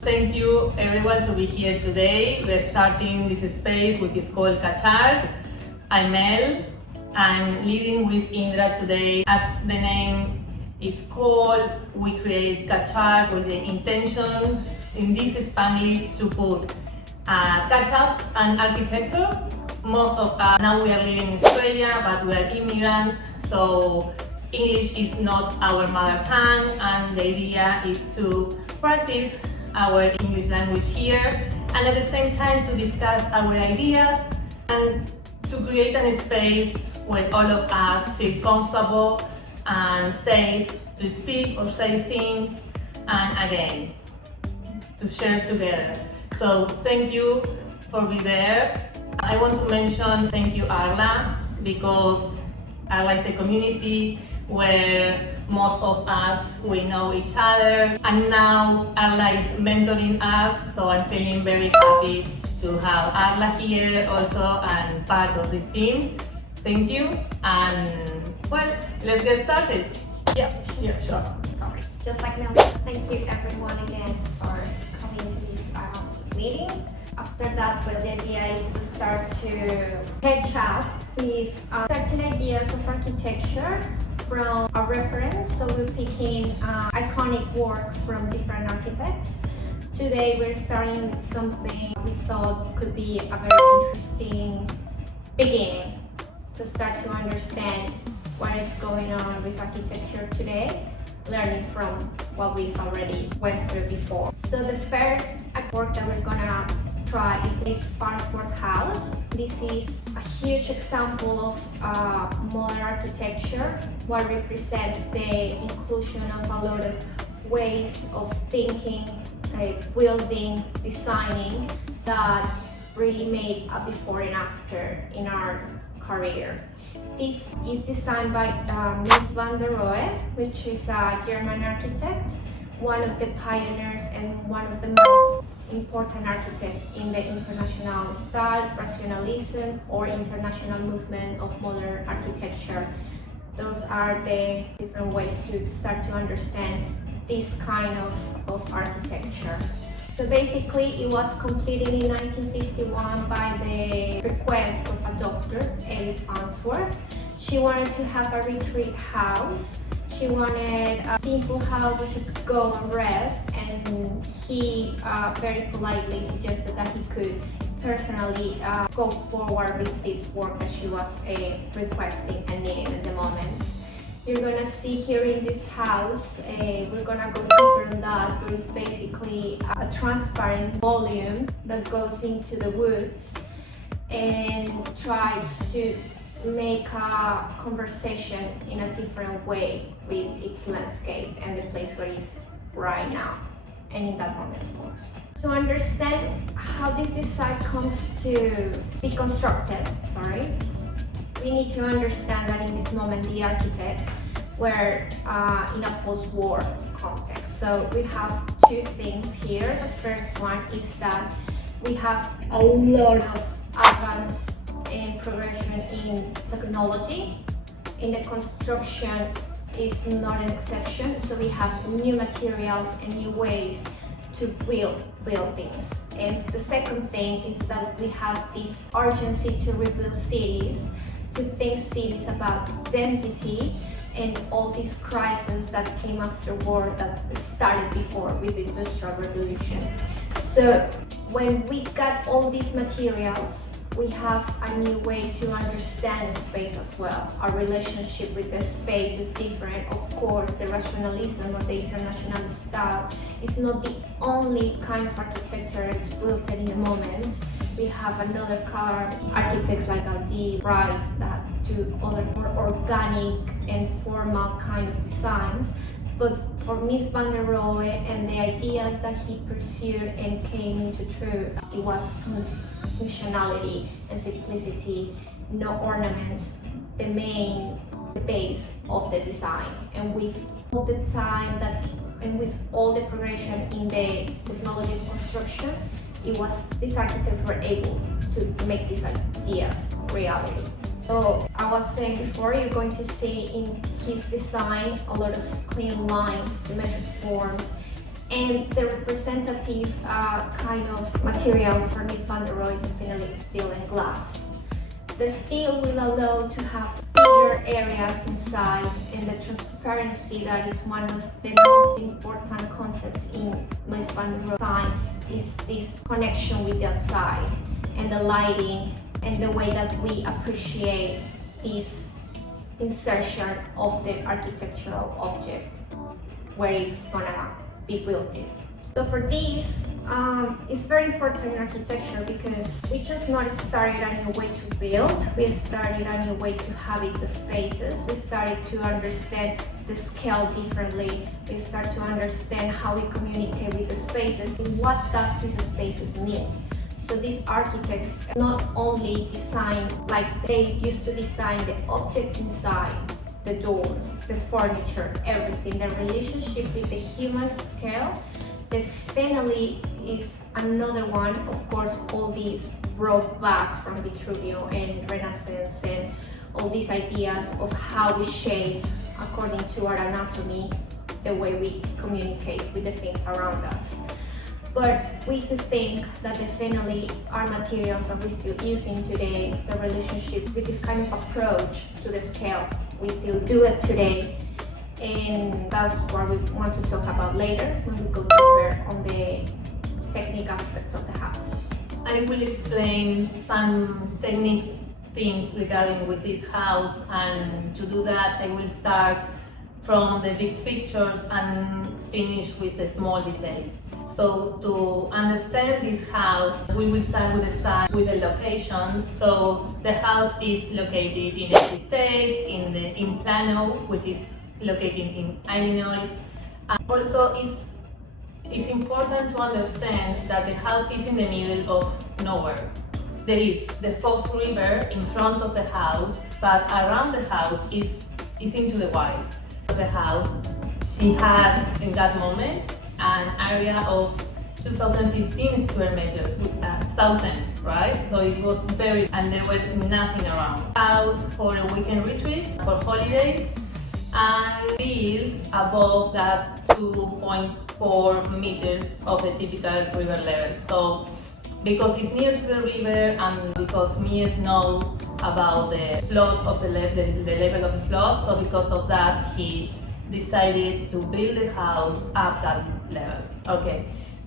Thank you everyone to be here today. We're starting this space which is called CatchARQ. I'm Mel. I'm living with Indra today. As the name is called, we create CatchARQ with the intention in this Spanglish to put catch up and architecture. Most of us now we are living in Australia, but we are immigrants, so English is not our mother tongue, and the idea is to practice our English language here and at the same time to discuss our ideas and to create a space where all of us feel comfortable and safe to speak or say things and again to share together. So thank you for being there. I want to mention thank you Arla, because Arla is a community where most of us, we know each other, and now Arla is mentoring us, so I'm feeling very happy to have Arla here also and part of this team. Thank you, and well, let's get started. Yeah, sure. Sorry. Just like Mel, thank you everyone again for coming to this meeting. After that, well, the idea is to start to catch up with certain ideas of architecture from a reference. So we're picking iconic works from different architects. Today we're starting with something we thought could be a very interesting beginning to start to understand what is going on with architecture today, learning from what we've already went through before. So the first work that we're gonna try is the Farnsworth house. This is a huge example of modern architecture, what represents the inclusion of a lot of ways of thinking, building, designing that really made a before and after in our career. This is designed by Mies van der Rohe, which is a German architect, one of the pioneers and one of the most important architects in the international style, rationalism, or international movement of modern architecture. Those are the different ways to start to understand this kind of architecture. So basically, it was completed in 1951 by the request of a doctor, Farnsworth. She wanted to have a retreat house. She wanted a simple house where she could go and rest, and he very politely suggested that he could personally go forward with this work that she was requesting and needing at the moment. You're gonna see here in this house, we're gonna go deeper on that. There is basically a transparent volume that goes into the woods and tries to make a conversation in a different way with its landscape and the place where it is right now and in that moment, of course. To understand how this design comes to be constructed, we need to understand that in this moment the architects were in a post-war context. So we have two things here. The first one is that we have a lot of advanced and progression in technology. In the construction is not an exception, so we have new materials and new ways to build buildings. And the second thing is that we have this urgency to rebuild cities, to think cities about density and all these crises that came after war that started before with the Industrial Revolution. So when we got all these materials, we have a new way to understand the space as well. Our relationship with the space is different. Of course, the rationalism or the international style is not the only kind of architecture that's built in the moment. We have another kind of architects like Gaudi, Wright, that do other more organic and formal kind of designs. But for Mies van der Rohe and the ideas that he pursued and came into truth, it was functionality and simplicity, no ornaments, the base of the design. And with all the time and with all the progression in the technology of construction, these architects were able to make these ideas reality. So I was saying before, you're going to see in his design a lot of clean lines, measured forms, And the representative kind of materials for Miss Van der Rohe is definitely steel and glass. The steel will allow to have bigger areas inside, and the transparency that is one of the most important concepts in Miss Van der Rohe design is this connection with the outside and the lighting and the way that we appreciate this insertion of the architectural object where it's gonna be built in. So for this, it's very important in architecture because we just not started a new way to build, we started a new way to habit the spaces, we started to understand the scale differently, we start to understand how we communicate with the spaces and what does these spaces need. So these architects not only design like they used to design the objects inside, the doors, the furniture, everything, the relationship with the human scale. Definitely is another one. Of course, all these brought back from Vitruvio and Renaissance and all these ideas of how we shape according to our anatomy, the way we communicate with the things around us. But we could think that definitely our materials that we're still using today, the relationship with this kind of approach to the scale, we still do it today. And that's what we want to talk about later when we go deeper on the technical aspects of the house. I will explain some techniques things regarding with this house, and to do that I will start from the big pictures and finish with the small details. So to understand this house, we will start with the site, with the location. So the house is located in a state, in Plano, which is located in Illinois. Also, it's important to understand that the house is in the middle of nowhere. There is the Fox River in front of the house, but around the house is into the wild. The house, she has in that moment an area of 2015 square meters with 1,000, right? So it was very, and there was nothing around. House for a weekend retreat, for holidays, and built above that 2.4 meters of the typical river level. So because it's near to the river and because Mies know about the flood of the level of the flood, so because of that he decided to build the house at that level. Okay,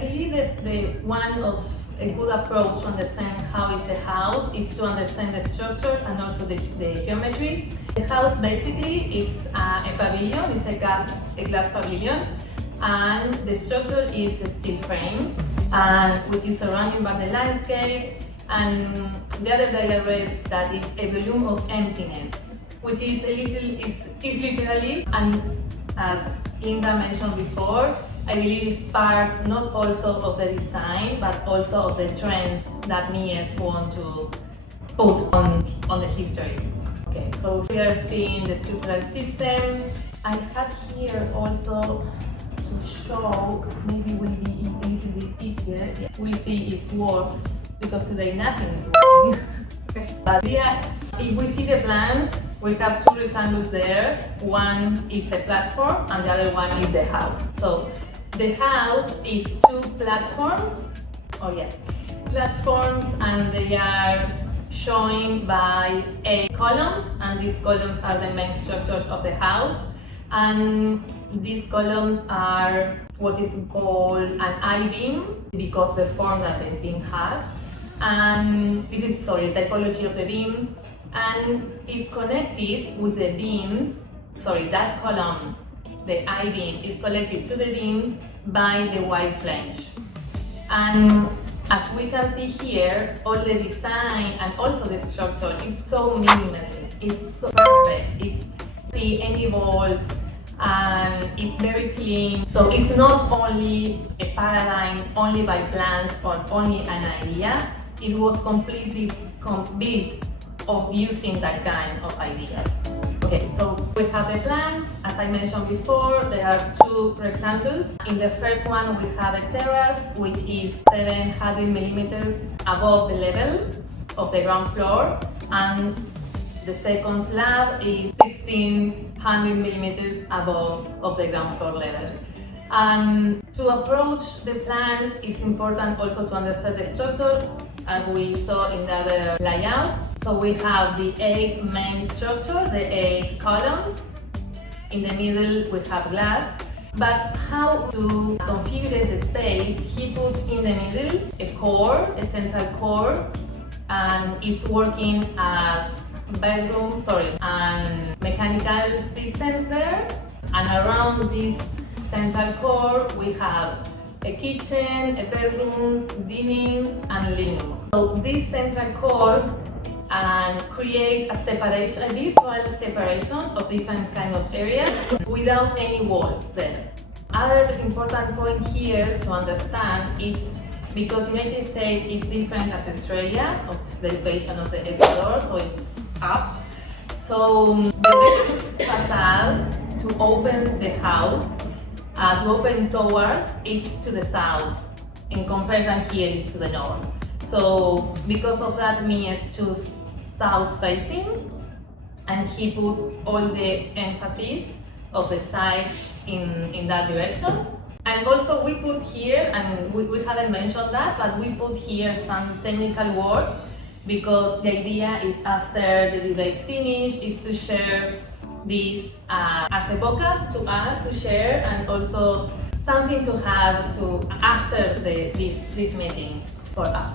I believe that one of a good approach to understand how is the house is to understand the structure and also the geometry. The house basically is a pavilion, it's a glass pavilion, and the structure is a steel frame, which is surrounded by the landscape, and the other that I read that is a volume of emptiness, which is literally, and as Inga mentioned before, I believe it's part not also of the design, but also of the trends that Mies want to put on the history. Okay, so we are seeing the structural system. I have here also to show, maybe will be a little bit easier. We'll see if it works, because today nothing is working. Okay. But yeah, if we see the plans, we have two rectangles there. One is a platform and the other one is the house. So the house is two platforms. Oh yeah, platforms, and they are joined by 8 columns, and these columns are the main structures of the house. And these columns are what is called an I-beam because the form that the beam has. And this is, sorry, typology of the beam, and is connected with the beams, that column, the I-beam, is connected to the beams by the white flange. And as we can see here, all the design and also the structure is so minimalist, it's so perfect, it's see any bolt, and it's very clean. So it's not only a paradigm only by plans or only an idea, it was completely built of using that kind of ideas. Okay, so we have the plans. As I mentioned before, there are 2 rectangles. In the first one, we have a terrace, which is 700 millimeters above the level of the ground floor, and the second slab is 1600 millimeters above of the ground floor level. And to approach the plans, it's important also to understand the structure, as we saw in the other layout. So we have the 8 main structure, the 8 columns. In the middle we have glass. But how to configure the space, he put in the middle a core, a central core, and it's working as bedroom, and mechanical systems there. And around this central core we have a kitchen, a bedrooms, dining, and living room. So this central core create a separation, a virtual separation of different kind of areas without any walls there. Other important point here to understand is because United States is different as Australia of the location of the Ecuador, so it's up. So the facade to open the house, to open towards, it's to the south. In comparison here is to the north. So because of that, Mies choose south facing, and he put all the emphasis of the site in that direction. And also we put here, and we haven't mentioned that, but we put here some technical words because the idea is after the debate finish is to share this as a vocab to us to share, and also something to have to after this meeting for us.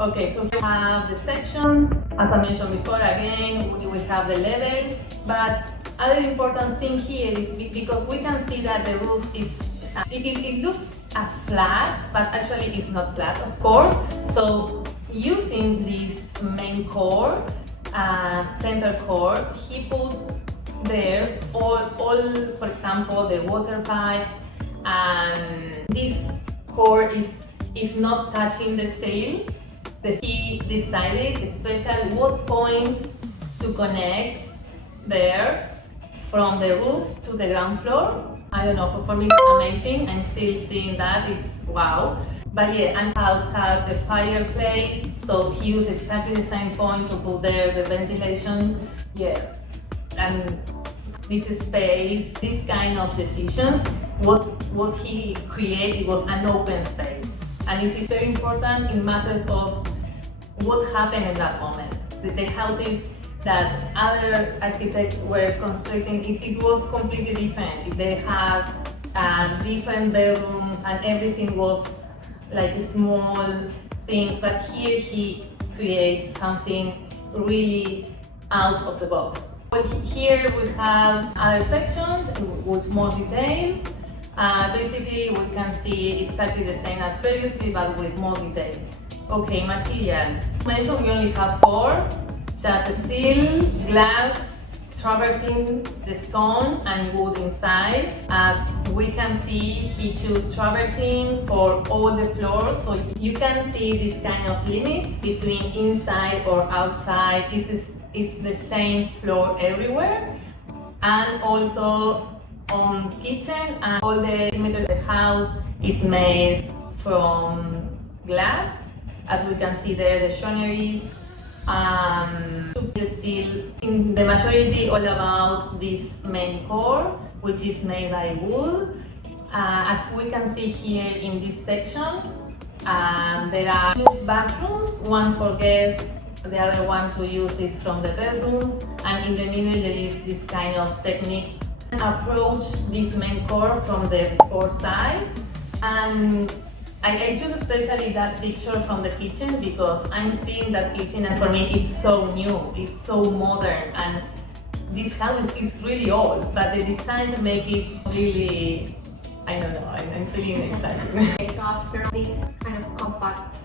Okay, so we have the sections. As I mentioned before, again, we have the levels, but other important thing here is because we can see that the roof is, it looks as flat, but actually it's not flat, of course. So using this main core, center core, he put there all, for example, the water pipes, and this core is not touching the sail. He decided special what points to connect there from the roof to the ground floor. I don't know, for me it's amazing. I'm still seeing that, it's wow. But yeah, and house has a fireplace, so he used exactly the same point to put there the ventilation. Yeah, and this space, this kind of decision, what he created was an open space. And this is very important in matters of what happened in that moment. The houses that other architects were constructing, it was completely different. They had different bedrooms and everything was like small things, but here he created something really out of the box. But here we have other sections with more details. Basically, we can see exactly the same as previously, but with more details. Okay, materials. Mentioned we only have 4, just steel, glass, travertine, the stone, and wood inside. As we can see, he chose travertine for all the floors, so you can see this kind of limits between inside or outside. This is the same floor everywhere, and also on kitchen, and all the perimeter of the house is made from glass. As we can see there, the joinery, steel. In the majority, all about this main core, which is made by wood. As we can see here in this section, there are 2 bathrooms, one for guests, the other one to use it from the bedrooms, and in the middle there is this kind of technique. Approach this main core from the 4 sides, and I choose especially that picture from the kitchen because I'm seeing that kitchen, and for me it's so new, it's so modern, and this house is really old, but the design make it really, I don't know, I'm feeling excited. Okay, so after this kind of compact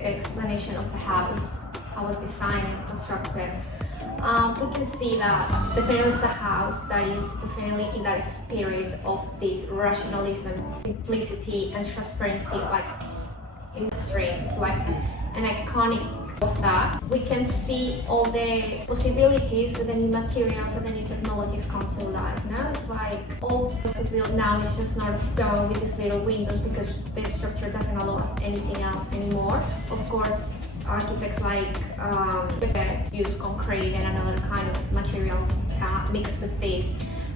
explanation of the house, how it was designed and constructed, we can see that definitely it's a house that is definitely in that spirit of this rationalism, simplicity, and transparency, like in the streams, like an iconic of that. We can see all the possibilities with the new materials and the new technologies come to life. Now it's like all to build now is just not a stone with these little windows because the structure doesn't allow us anything else anymore. Of course, architects like use concrete and another kind of materials mixed with this.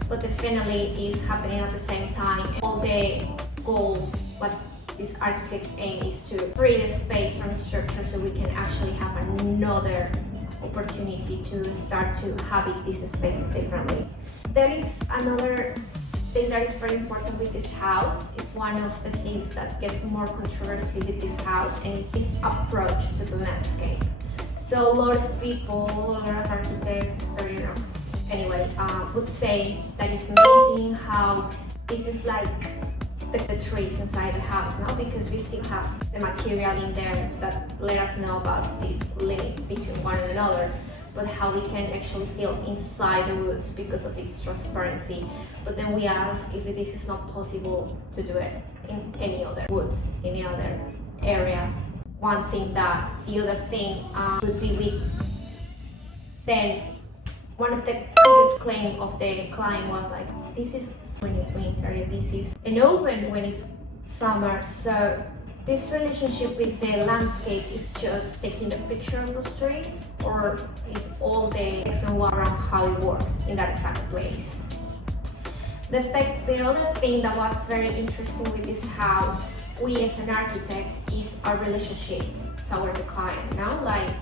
but definitely is happening at the same time. And all the goal, what this architect's aim is to free the space from structure so we can actually have another opportunity to start to habit these spaces differently. There is another thing that is very important with this house. It's one of the things that gets more controversy with this house, and it's its approach to the landscape. So a lot of people, a lot of architects, historians, anyway, would say that it's amazing how this is like the trees inside the house now, because we still have the material in there that let us know about this limit between one and another, but how we can actually feel inside the woods because of its transparency. But then we ask if this is not possible to do it in any other woods, in any other area. One thing that the other thing would be with, then one of the biggest claim of the client was like, this is when it's winter, this is an oven when it's summer. So this relationship with the landscape is just taking the picture of those trees, or is all the X and Y around how it works in that exact place. The other thing that was very interesting with this house, we as an architect, is our relationship towards the client. Like,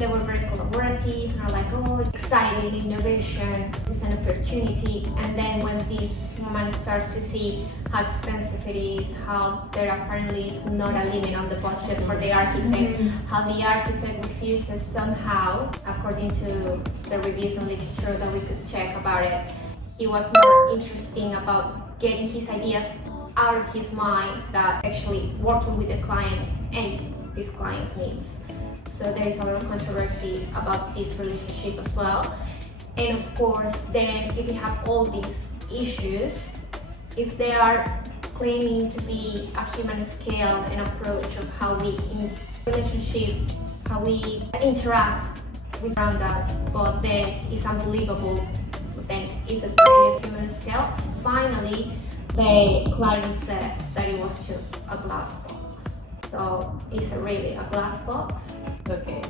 they were very collaborative, like, oh, exciting, innovation, this is an opportunity. And then when this woman starts to see how expensive it is, how there apparently is not a limit on the budget for the architect, how the architect refuses somehow, according to the reviews and literature that we could check about it, he was more interesting about getting his ideas out of his mind than actually working with the client and this client's needs. So there is a lot of controversy about this relationship as well. And of course, then if you have all these issues, if they are claiming to be a human scale and approach of how we in relationship, how we interact with around us, but then it's unbelievable, but then is it really a human scale? Finally, the client said that it was just a glass box. So is it really a glass box? Okay,